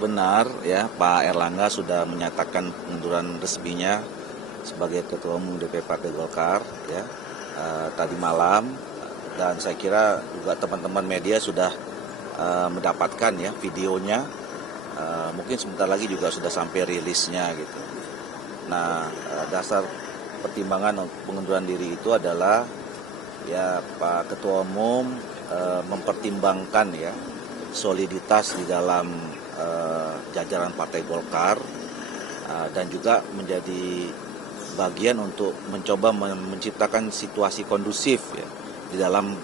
Benar ya, Pak Erlangga sudah menyatakan pengunduran resminya sebagai Ketua Umum DPP Partai Golkar ya tadi malam, dan saya kira juga teman-teman media sudah mendapatkan ya videonya. Mungkin sebentar lagi juga sudah sampai rilisnya gitu. Nah, dasar pertimbangan pengunduran diri itu adalah ya Pak Ketua Umum mempertimbangkan ya soliditas di dalam jajaran Partai Golkar dan juga menjadi bagian untuk mencoba menciptakan situasi kondusif ya di dalam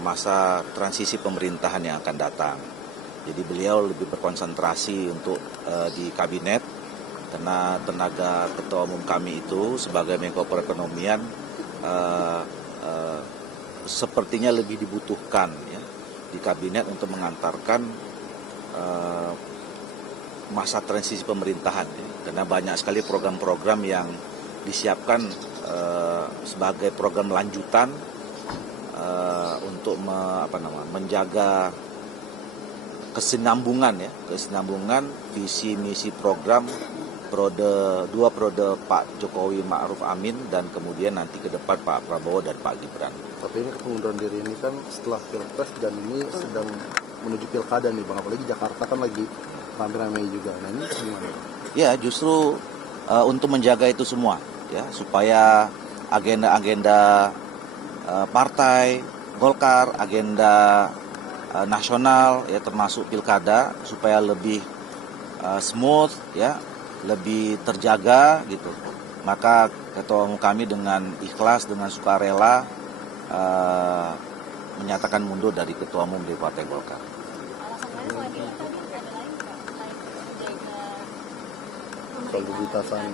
masa transisi pemerintahan yang akan datang. Jadi beliau lebih berkonsentrasi untuk di kabinet, karena tenaga ketua umum kami itu sebagai Menko Perekonomian sepertinya lebih dibutuhkan ya di kabinet untuk mengantarkan masa transisi pemerintahan ya. Karena banyak sekali program-program yang disiapkan sebagai program lanjutan untuk menjaga kesinambungan visi misi program dua periode Pak Jokowi Ma'ruf Amin dan kemudian nanti ke depan Pak Prabowo dan Pak Gibran. Tapi ini pengunduran diri ini kan setelah Pilpres dan ini sedang menuju pilkada nih Bang, apalagi Jakarta kan lagi rame-rame juga. Nah ini gimana? Ya justru untuk menjaga itu semua ya, supaya agenda-agenda partai Golkar, agenda nasional ya termasuk pilkada supaya lebih smooth ya, lebih terjaga gitu. Maka ketua umum kami dengan ikhlas, dengan sukarela menyatakan mundur dari ketua umum di Partai Golkar. Soliditasan.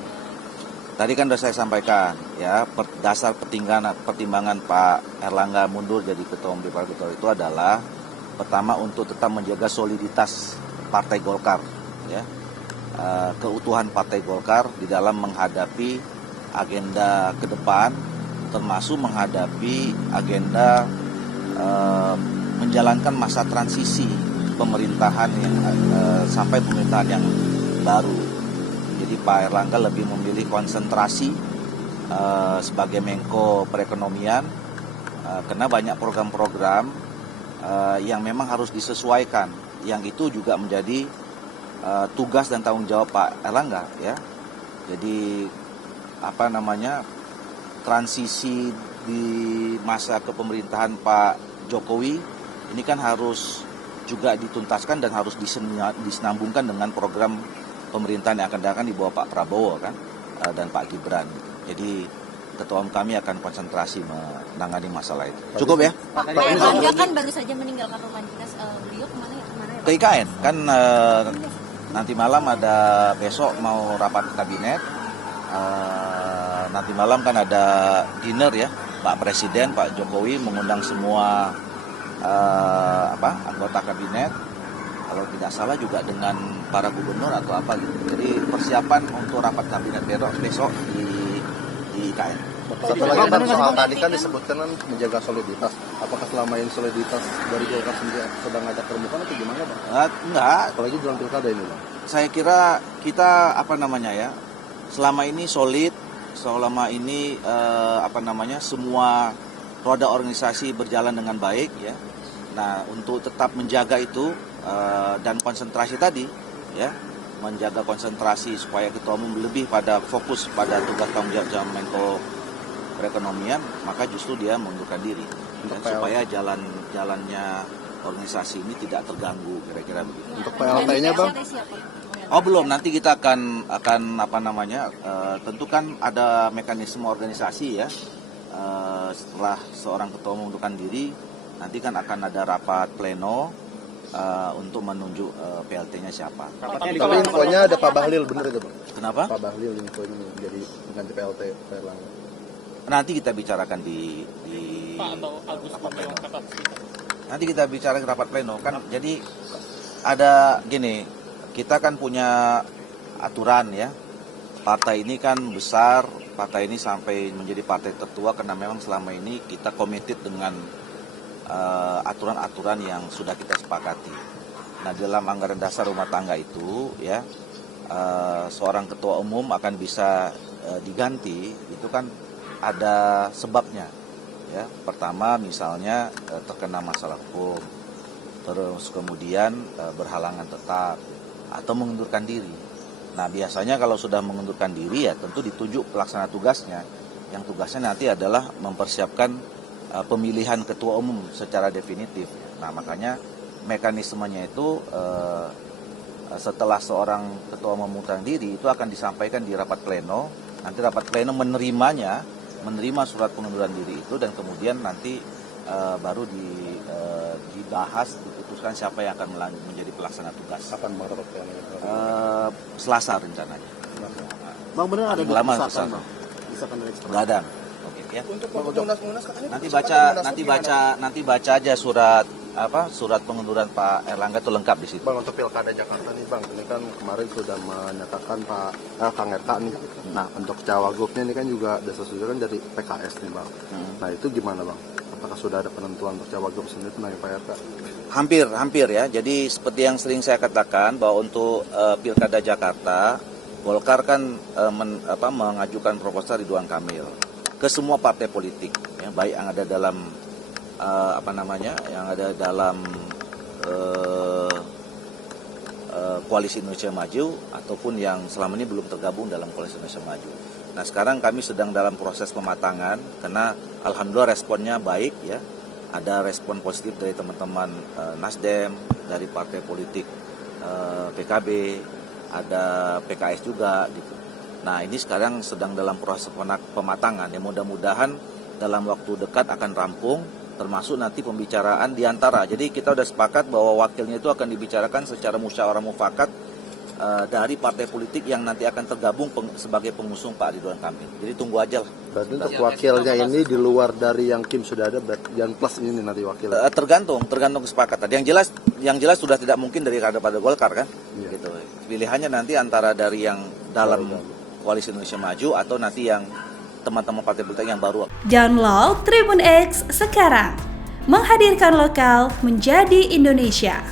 Tadi kan sudah saya sampaikan ya, dasar pertimbangan Pak Erlangga mundur jadi ketua umum di Partai Golkar itu adalah pertama untuk tetap menjaga soliditas Partai Golkar ya, keutuhan Partai Golkar di dalam menghadapi agenda ke depan, termasuk menghadapi agenda menjalankan masa transisi pemerintahan yang sampai pemerintahan yang baru. Jadi Pak Erlangga lebih memilih konsentrasi sebagai Menko Perekonomian karena banyak program-program yang memang harus disesuaikan, yang itu juga menjadi tugas dan tanggung jawab Pak Erlangga ya. Jadi transisi di masa kepemerintahan Pak Jokowi ini kan harus juga dituntaskan dan harus disenambungkan dengan program pemerintahan yang akan datang di bawah Pak Prabowo kan dan Pak Gibran. Jadi ketua umum kami akan konsentrasi menangani masalah itu. Cukup ya? Pak Erlangga kan baru saja meninggalkan rumah dinas, beliau kemana ya? Ke IKN kan nanti malam ada, besok mau rapat kabinet, nanti malam kan ada dinner ya, Pak Presiden, Pak Jokowi mengundang semua anggota kabinet, kalau tidak salah juga dengan para gubernur atau apa gitu. Jadi persiapan untuk rapat kabinet besok di IKN. Satu lagi kan soal tadi kan disebutkan menjaga soliditas. Apakah selama ini soliditas dari Golkar sendiri sedang ada permukaan atau gimana Bang? Enggak. Apalagi dalam pilkada ini Bang. Saya kira kita selama ini solid, selama ini semua roda organisasi berjalan dengan baik ya. Nah untuk tetap menjaga itu dan konsentrasi tadi ya, menjaga konsentrasi supaya ketua umum lebih pada fokus pada tugas tanggung jawab Menko Perekonomian, maka justru dia mengundurkan diri ya, supaya jalannya organisasi ini tidak terganggu, kira-kira begitu. Untuk PLT-nya Bang? Oh belum, nanti kita akan tentu kan ada mekanisme organisasi ya. Setelah seorang ketua umum mengundurkan diri, nanti kan akan ada rapat pleno untuk menunjuk PLT-nya siapa. Tapi infonya ada Pak Bahlil, benar itu Bang? Kenapa? Pak Bahlil infonya jadi mengganti PLT Pak Erlangga. Nanti kita bicarakan di Pak atau Agus rapat pleno. kata Nanti kita bicara di rapat pleno kan. Jadi ada gini, kita kan punya aturan ya. Partai ini kan besar, partai ini sampai menjadi partai tertua karena memang selama ini kita committed dengan aturan-aturan yang sudah kita sepakati. Nah, dalam anggaran dasar rumah tangga itu ya seorang ketua umum akan bisa diganti itu kan ada sebabnya. Ya, pertama misalnya terkena masalah hukum, terus kemudian berhalangan tetap atau mengundurkan diri. Nah, biasanya kalau sudah mengundurkan diri ya tentu ditunjuk pelaksana tugasnya, yang tugasnya nanti adalah mempersiapkan pemilihan ketua umum secara definitif. Nah, makanya mekanismenya itu setelah seorang ketua umum mengundurkan diri itu akan disampaikan di rapat pleno. Nanti rapat pleno menerima surat pengunduran diri itu dan kemudian nanti baru dibahas, diputuskan siapa yang akan menjadi pelaksana tugas. Kapan Bang rapat pleno? Selasa rencananya. Bang, benar ada Lama desakan, Selasa. Bang? Desakan dari eksternal. Nggak ada. Oke ya. Untuk munas katanya Nanti baca aja surat pengunduran Pak Erlangga itu lengkap di situ. Bang, untuk Pilkada Jakarta nih Bang, ini kan kemarin sudah menyatakan Kang RK nih. Nah, untuk Cawagupnya ini kan juga desas-desusan dari PKS nih Bang. Nah, itu gimana Bang? Apakah sudah ada penentuan untuk Cawagup sendiri mengenai Pak RK? Hampir ya. Jadi seperti yang sering saya katakan bahwa untuk Pilkada Jakarta, Golkar kan mengajukan proposal Ridwan Kamil ke semua partai politik, ya, baik yang ada dalam Koalisi Indonesia Maju ataupun yang selama ini belum tergabung dalam Koalisi Indonesia Maju. Nah, sekarang kami sedang dalam proses pematangan karena alhamdulillah responnya baik ya. Ada respon positif dari teman-teman Nasdem, dari partai politik PKB, ada PKS juga gitu. Nah, ini sekarang sedang dalam proses pematangan ya, mudah-mudahan dalam waktu dekat akan rampung, termasuk nanti pembicaraan di antara. Jadi kita sudah sepakat bahwa wakilnya itu akan dibicarakan secara musyawarah mufakat dari partai politik yang nanti akan tergabung sebagai pengusung Pak Ridwan Kamil. Jadi tunggu aja lah. Berarti untuk wakilnya ini di luar dari yang Kim sudah ada, yang plus ini nanti wakil. Tergantung kesepakatan. Yang jelas sudah tidak mungkin dari kader Partai Golkar kan. Iya. Gitu. Pilihannya nanti antara dari yang dalam Koalisi Indonesia Maju atau nanti yang teman-teman partai politik yang baru. Download Tribun X sekarang, menghadirkan lokal menjadi Indonesia.